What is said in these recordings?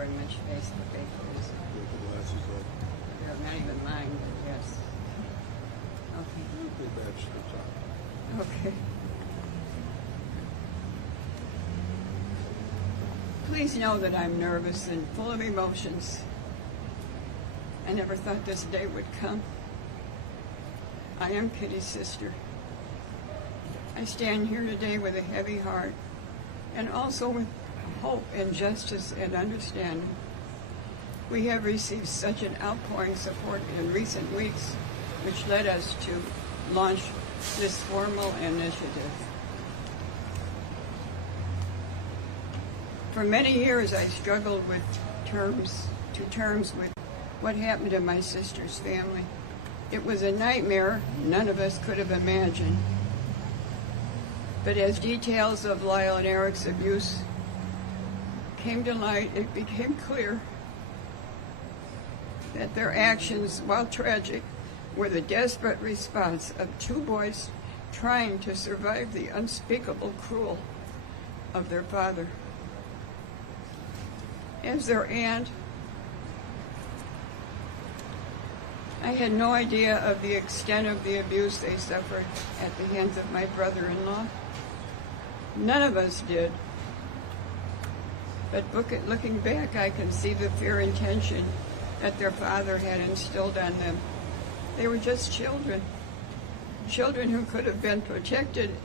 very much face the papers. With the glasses on. They're not even mine, but yes. Okay. They match the top. Okay. Please know that I'm nervous and full of emotions. I never thought this day would come. I am Kitty's sister. I stand here today with a heavy heart and also with hope and justice and understanding. We have received such an outpouring support in recent weeks, which led us to launch this formal initiative. For many years, I struggled with terms with what happened to my sister's family. It was a nightmare none of us could have imagined. But as details of Lyle and Erik's abuse came to light, it became clear that their actions, while tragic, were the desperate response of two boys trying to survive the unspeakable cruelty of their father. As their aunt, I had no idea of the extent of the abuse they suffered at the hands of my brother-in-law. None of us did. But looking back, I can see the fear and tension that their father had instilled on them. They were just children who could have been protected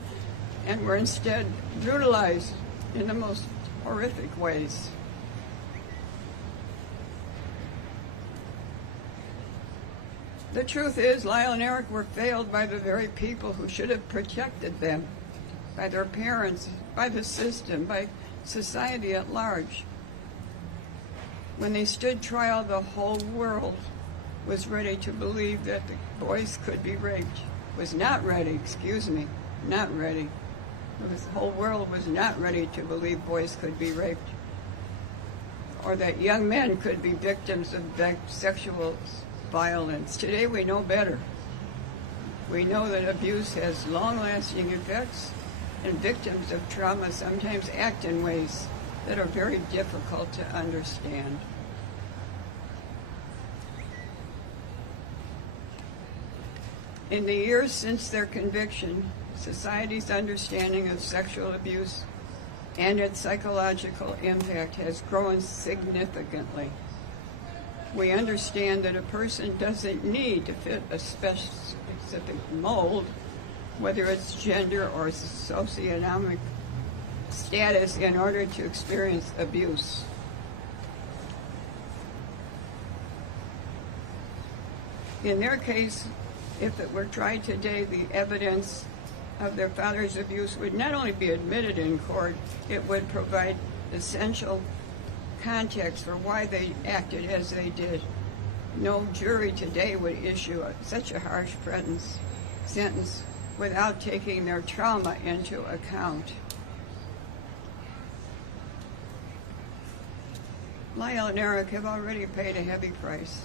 and were instead brutalized in the most horrific ways. The truth is, Lyle and Erik were failed by the very people who should have protected them, by their parents, by the system, by society at large. When they stood trial, the whole world was ready to believe that the boys could be raped. Was not ready, not ready. The whole world was not ready to believe boys could be raped, or that young men could be victims of sexual violence. Today we know better. We know that abuse has long-lasting effects, and victims of trauma sometimes act in ways that are very difficult to understand. In the years since their conviction, society's understanding of sexual abuse and its psychological impact has grown significantly. We understand that a person doesn't need to fit a specific mold, whether it's gender or socioeconomic status, in order to experience abuse. In their case, if it were tried today, the evidence of their father's abuse would not only be admitted in court, it would provide essential context for why they acted as they did. No jury today would issue such a harsh sentence without taking their trauma into account. Lyle and Erik have already paid a heavy price,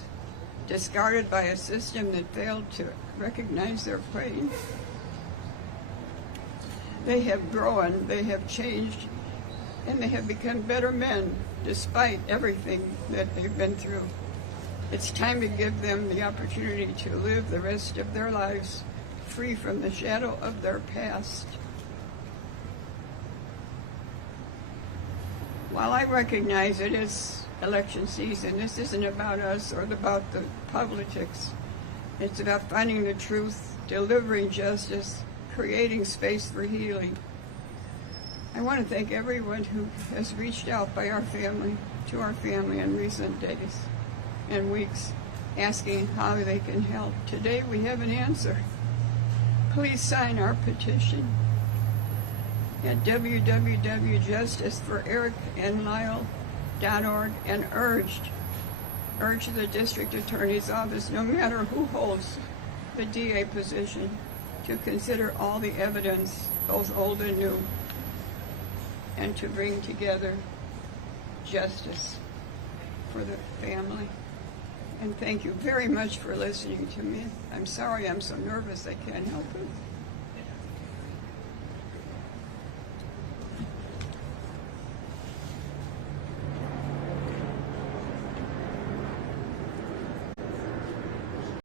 discarded by a system that failed to recognize their pain. They have grown, they have changed, and they have become better men despite everything that they've been through. It's time to give them the opportunity to live the rest of their lives free from the shadow of their past. While I recognize it is election season, this isn't about us or about the politics. It's about finding the truth, delivering justice, creating space for healing. I want to thank everyone who has reached out to our family in recent days and weeks, asking how they can help. Today we have an answer. Please sign our petition at www.justiceforerikandlyle.org and urge the district attorney's office, no matter who holds the DA position, to consider all the evidence, both old and new, and to bring together justice for the family. And thank you very much for listening to me. I'm sorry I'm so nervous, I can't help it.